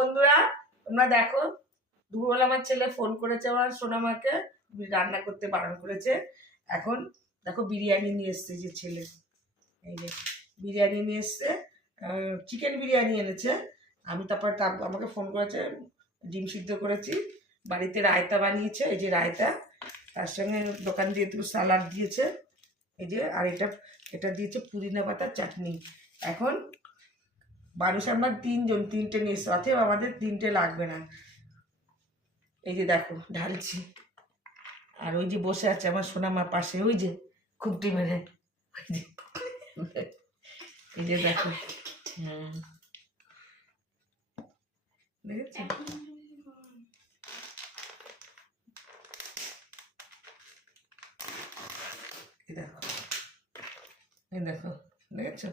বন্ধুরা, তোমরা দেখো দুপুরবেলা আমার ছেলে ফোন করেছে আমার সোনামাকে, রান্না করতে বারণ করেছে। এখন দেখো বিরিয়ানি নিয়ে এসছে যে ছেলে, এই যে বিরিয়ানি নিয়ে এসছে, চিকেন বিরিয়ানি এনেছে। আমি তারপর আমাকে ফোন করেছে, ডিম সিদ্ধ করেছি, বাড়িতে রায়তা বানিয়েছে, এই যে রায়তা, তার সঙ্গে দোকান দিয়ে একটু সালাড দিয়েছে, এই যে, আর এটা দিয়েছে পুদিনা পাতার চাটনি। এখন মানুষ আমরা তিনজন, তিনটে নিয়ে এসছে, অতএব আমাদের তিনটে লাগবে না। এই যে দেখো ঢালছি, আর ওই যে বসে আছে আমার সোনামার পাশে, ওই যে খুবটি মেরে, এই যে দেখো, দেখেছি দেখো, এই দেখো, দেখেছো